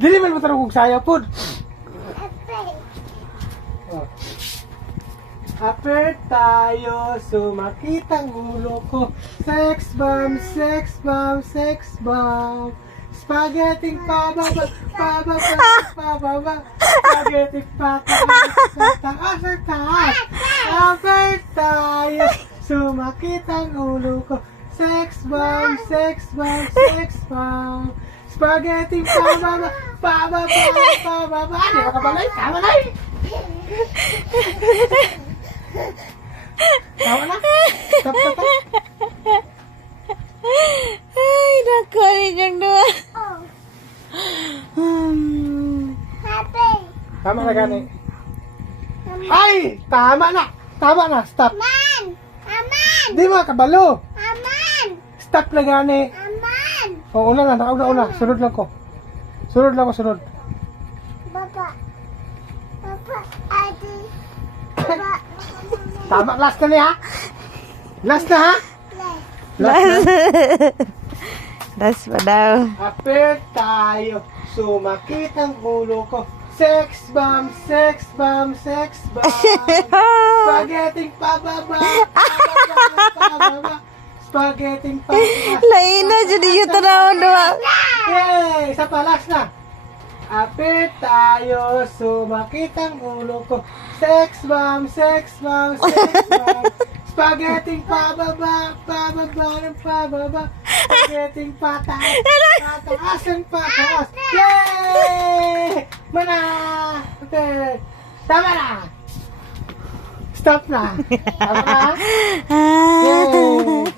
Dili man matarong kong saya po. Oh. Aper tayo, sumakit ang ulo ko. Sex bomb, sex bomb, sex bomb. Spaghetti pababa, pababa, pababa. Spaghetti pataas, pataas, pataas. Aper tayo, sumakit ang ulo ko. Sex bomb, sex bomb, sex bomb. Spaghetti pababa, pababa, pababa. Di ba kabalay? Tama na eh. Tawa na. Stop, stop, stop. Ay, naku, ninyong dua. Tama na gani. Ay! Tama na! Tama na! Stop! Aman! Aman! Di mo kabalo! Aman! Stop na gani! Aman! O, una na. Nakauna. Sunod lang ko. Sunod lang ko, sunod. Baba. Baba. Adi. Baba. Tama, last na niya ha? Last na ha? Les. Last na. Das pa daw. Aper tayo, sumakit ang ulo ko. Sex bomb, sex bomb, sex bomb. Spaghetti pababa, pababa, pababa. Spaghetti pababa. Lain na, jadi yun tanawon dua. Yay! Isa pa, last na. Aper tayo, sumakit ang ulo ko. Sex bomb, sex bomb, sex bomb. Spaghetti pababa, pababa, pababa. Spaghetti pataas, pataas, pataas. Yay! Mana! Okay. Tama na! Stop na! Tama na! Yay!